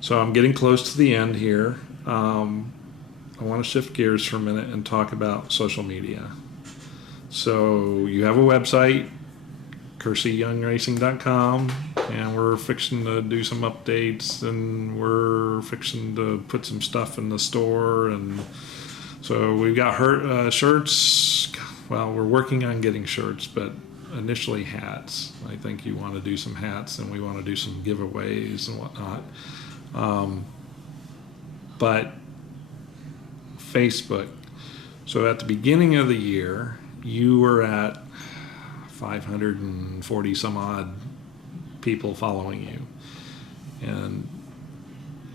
So I'm getting close to the end here. I want to shift gears for a minute and talk about social media. So you have a website, KercieYoungRacing.com, and we're fixing to do some updates, and we're fixing to put some stuff in the store, and so we've got shirts. Well, we're working on getting shirts, but initially hats. I think you want to do some hats, and we want to do some giveaways and whatnot. But Facebook. So at the beginning of the year, you were at 540 some odd people following you, and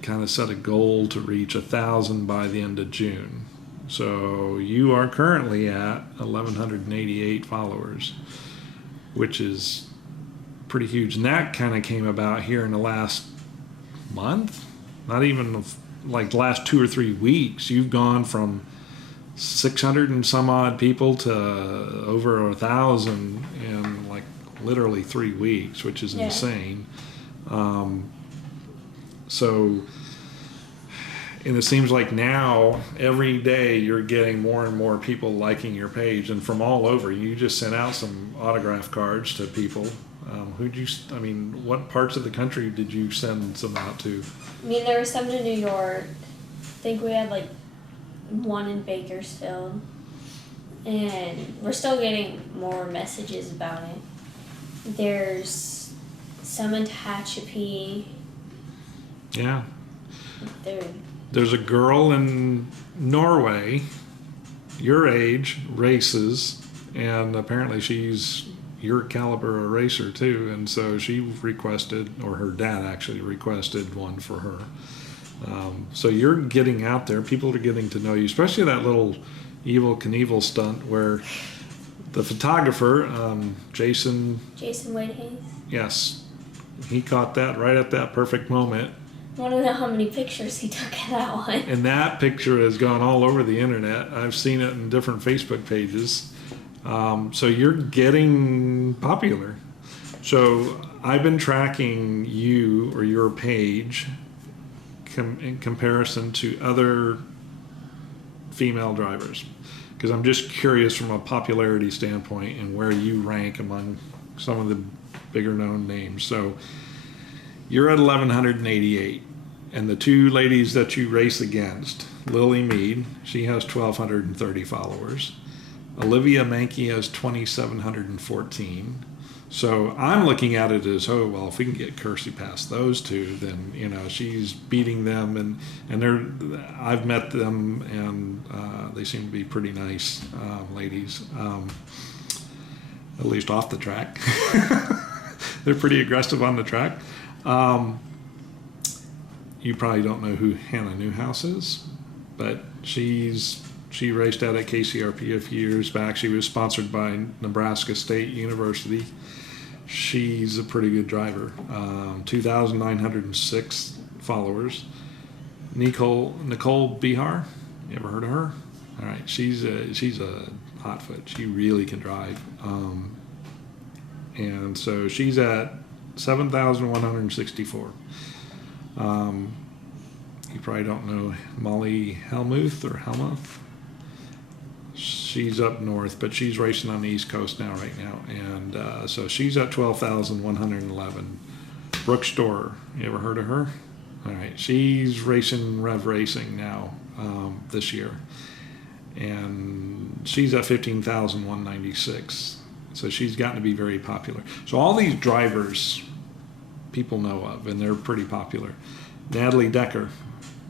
kind of set a goal to reach 1,000 by the end of June. So you are currently at 1,188 followers, which is pretty huge. And that kind of came about here in the last month, not even like the last 2 or 3 weeks. You've gone from 600 and some odd people to over 1,000 in like literally 3 weeks, which is insane. And it seems like now every day you're getting more and more people liking your page, and from all over. You just sent out some autograph cards to people. What parts of the country did you send some out to? I mean, there was some to New York. I think we had like one in Bakersfield. And we're still getting more messages about it. There's some in Tehachapi. Yeah. There's a girl in Norway, your age, races, and apparently she's your caliber racer too, and so she requested, or her dad actually requested one for her. So you're getting out there. People are getting to know you, especially that little Evel Knievel stunt where the photographer, Jason Whitehays. Yes, he caught that right at that perfect moment. I want to know how many pictures he took of that one. And that picture has gone all over the internet. I've seen it in different Facebook pages. So you're getting popular. So I've been tracking you or your page in comparison to other female drivers, because I'm just curious from a popularity standpoint and where you rank among some of the bigger known names. So you're at 1,188, and the two ladies that you race against, Lily Mead, she has 1,230 followers. Olivia Mankey has 2,714. So I'm looking at it as, oh, well, if we can get Kercie past those two, then, she's beating them, and I've met them, and they seem to be pretty nice ladies, at least off the track. They're pretty aggressive on the track. You probably don't know who Hannah Newhouse is, but she raced out at KCRP a few years back. She was sponsored by Nebraska State University. She's a pretty good driver. 2,906 followers. Nicole Bihar, you ever heard of her? All right, she's a hotfoot. She really can drive. And so she's at 7,164. You probably don't know Molly Helmuth or Helmuth. She's up north, but she's racing on the East Coast right now. And so she's at 12,111. Brooke Storer, you ever heard of her? All right, she's racing Rev Racing now this year. And she's at 15,196. So she's gotten to be very popular. So all these drivers people know of, and they're pretty popular. Natalie Decker,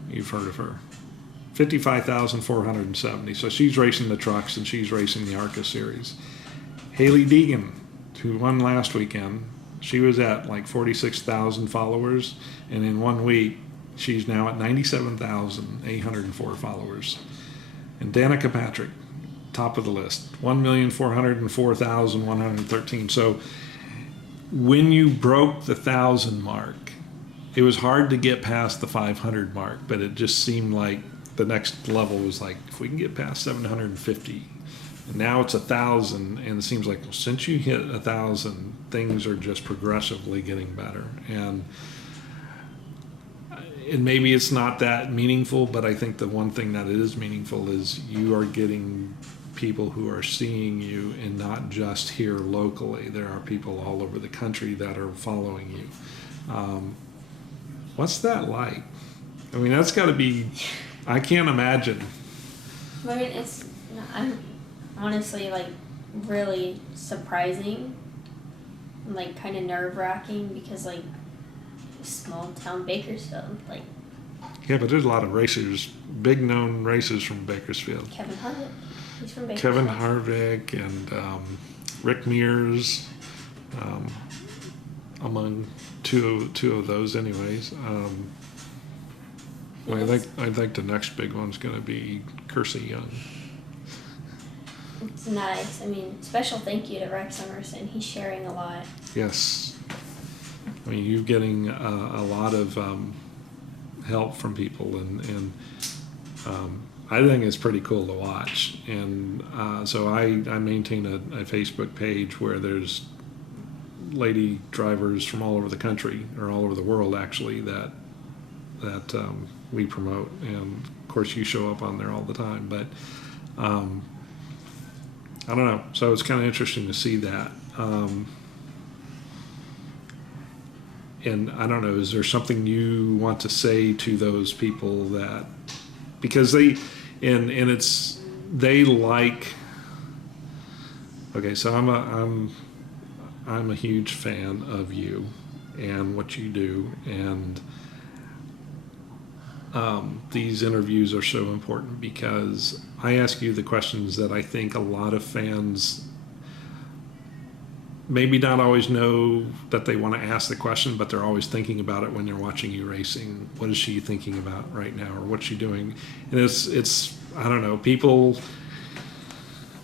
you've heard of her. 55,470. So she's racing the trucks, and she's racing the ARCA series. Haley Deegan, who won last weekend, she was at like 46,000 followers, and in 1 week, she's now at 97,804 followers. And Danica Patrick, top of the list, 1,404,113. So when you broke the 1,000 mark, it was hard to get past the 500 mark, but it just seemed like the next level was like, if we can get past 750, and now it's 1,000, and it seems like, well, since you hit 1,000, things are just progressively getting better. And and maybe it's not that meaningful, but I think the one thing that is meaningful is you are getting people who are seeing you, and not just here locally. There are people all over the country that are following you. What's that like? I mean, that's got to be, I can't imagine. I mean, I'm honestly like really surprising, and, like kind of nerve-wracking because like small town Bakersfield, like Yeah, but there's a lot of racers, big known racers from Bakersfield. Kevin Harvick, he's from Bakersfield. Kevin Harvick and Rick Mears, among two of those, anyways. I think the next big one's going to be Kercie Young. It's nice. I mean, special thank you to Rex Emerson. He's sharing a lot. Yes, I mean you're getting a lot of help from people, and I think it's pretty cool to watch. And so I maintain a Facebook page where there's lady drivers from all over the country, or all over the world actually, that we promote, and of course you show up on there all the time. But I don't know, so it's kind of interesting to see that. And I don't know, is there something you want to say to those people that, because they like, okay, so I'm a huge fan of you and what you do, and these interviews are so important because I ask you the questions that I think a lot of fans maybe not always know that they want to ask the question, but they're always thinking about it when they're watching you racing. What is she thinking about right now, or what's she doing? And it's I don't know, people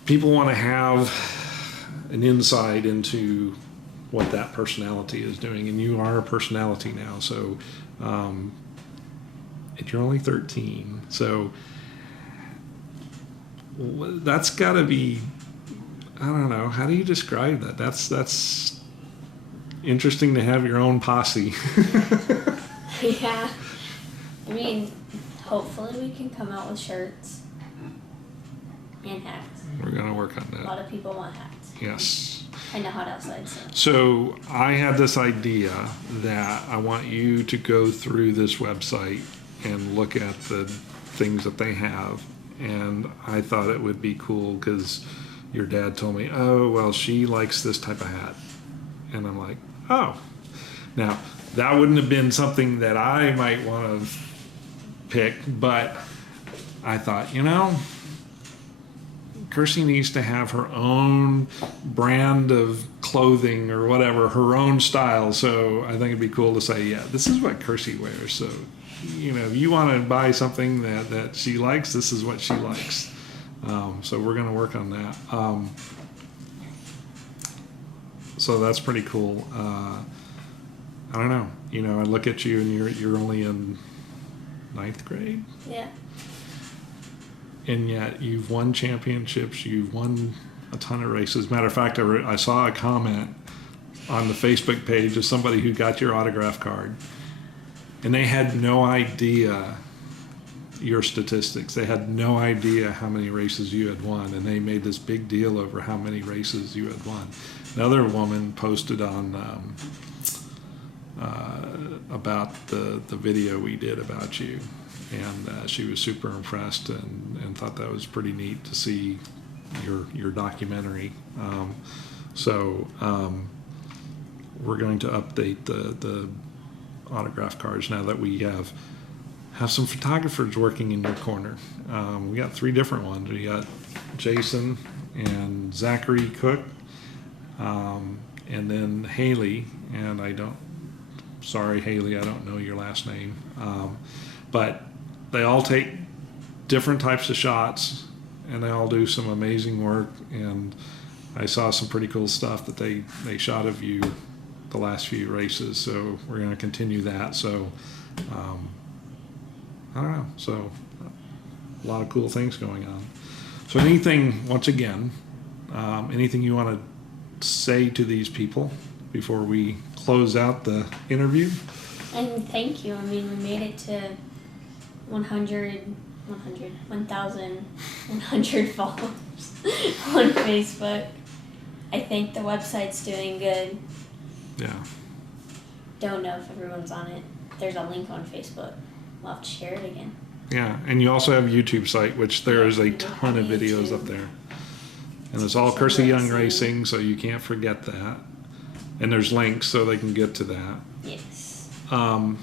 want to have an insight into what that personality is doing, and you are a personality now. So and you're only 13, so that's got to be, I don't know, how do you describe that? That's interesting to have your own posse. Yeah. I mean, hopefully we can come out with shirts and hats. We're going to work on A that. lot of people want hats. Yes. Kind of hot outside, so. So I had this idea that I want you to go through this website and look at the things that they have. And I thought it would be cool because your dad told me, oh, well, she likes this type of hat. And I'm like, oh. Now, that wouldn't have been something that I might want to pick, but I thought, you know, Kercie needs to have her own brand of clothing or whatever, her own style. So I think it'd be cool to say, yeah, this is what Kercie wears. So, you know, if you want to buy something that she likes, this is what she likes. So we're going to work on that. So that's pretty cool. I don't know. You know, I look at you and you're only in 9th grade. Yeah. And yet you've won championships. You've won a ton of races. Matter of fact, I saw a comment on the Facebook page of somebody who got your autograph card, and they had no idea your statistics. They had no idea how many races you had won, and they made this big deal over how many races you had won. Another woman posted on about the video we did about you, and she was super impressed and thought that was pretty neat to see your documentary. So we're going to update the autograph cards now that we have some photographers working in your corner. We got 3 different ones. We got Jason and Zachary Cook, and then Haley, and sorry Haley, I don't know your last name, but they all take different types of shots, and they all do some amazing work. And I saw some pretty cool stuff that they shot of you the last few races, so we're going to continue that. So I don't know, so a lot of cool things going on. So anything, once again, anything you want to say to these people before we close out the interview? And thank you. I mean, we made it to 1,100 followers on Facebook. I think the website's doing good. Yeah. Don't know if everyone's on it. There's a link on Facebook. We'll have to share it again. Yeah, and you also have a YouTube site, which there is a we do ton of have videos YouTube. up there. And it's all Some Kercie Young racing. Racing, so you can't forget that. And there's links so they can get to that. Yes. And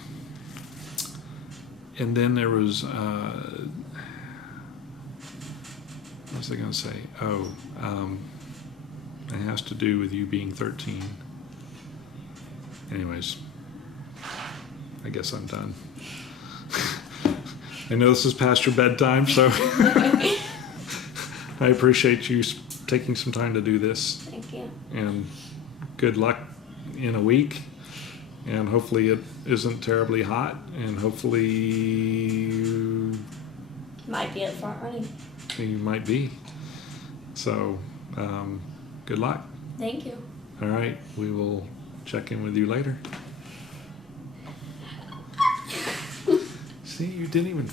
then there was, what was I going to say? Oh, it has to do with you being 13. Anyways, I guess I'm done. I know this is past your bedtime, so I appreciate you taking some time to do this. Thank you. And good luck in a week. And hopefully it isn't terribly hot. And hopefully Might be at front running. you might be. So good luck. Thank you. All right. We will check in with you later. See, you didn't even